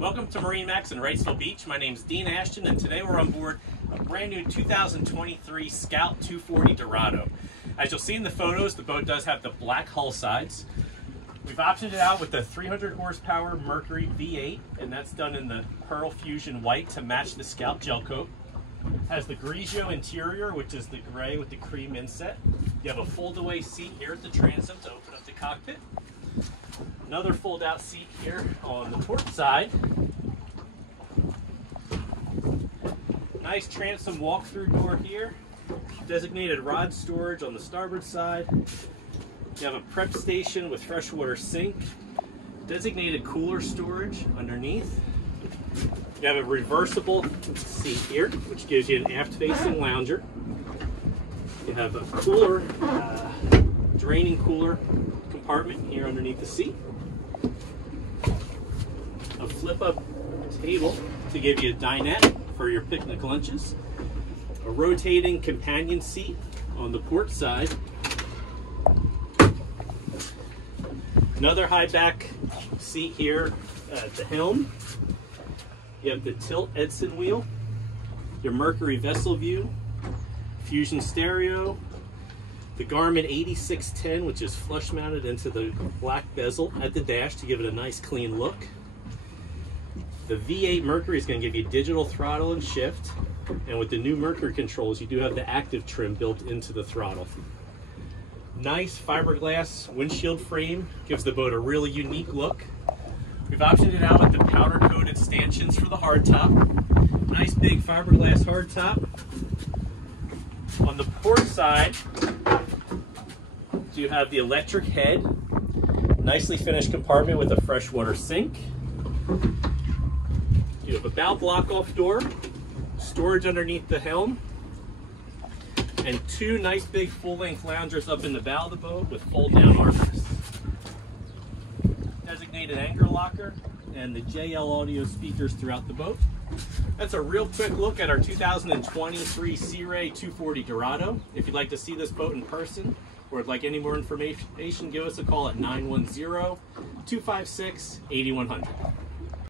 Welcome to MarineMax in Wrightsville Beach. My name is Dean Ashton, and today we're on board a brand new 2023 Scout 240 Dorado. As you'll see in the photos, the boat does have the black hull sides. We've optioned it out with the 300 horsepower Mercury V8, and that's done in the Pearl Fusion white to match the Scout gel coat. Has the Grigio interior, which is the gray with the cream inset. You have a fold-away seat here at the transom to open up the cockpit. Another fold-out seat here on the port side. Nice transom walk-through door here. Designated rod storage on the starboard side. You have a prep station with freshwater sink. Designated cooler storage underneath. You have a reversible seat here, which gives you an aft-facing lounger. You have a cooler, draining cooler compartment here underneath the seat. A flip-up table to give you a dinette for your picnic lunches. A rotating companion seat on the port side. Another high back seat here at the helm. You have the tilt Edson wheel, your Mercury vessel view, Fusion stereo, the Garmin 8610, which is flush mounted into the black bezel at the dash to give it a nice clean look. The V8 Mercury is going to give you digital throttle and shift, and with the new Mercury controls, you do have the active trim built into the throttle. Nice fiberglass windshield frame, gives the boat a really unique look. We've optioned it out with the powder-coated stanchions for the hardtop. Nice big fiberglass hardtop. On the port side, you have the electric head, nicely finished compartment with a freshwater sink. You have a bow block-off door, storage underneath the helm, and two nice big full-length loungers up in the bow of the boat with fold-down armrests. Designated anchor locker and the JL audio speakers throughout the boat. That's a real quick look at our 2023 Sea Ray 240 Dorado. If you'd like to see this boat in person or would like any more information, give us a call at 910-256-8100.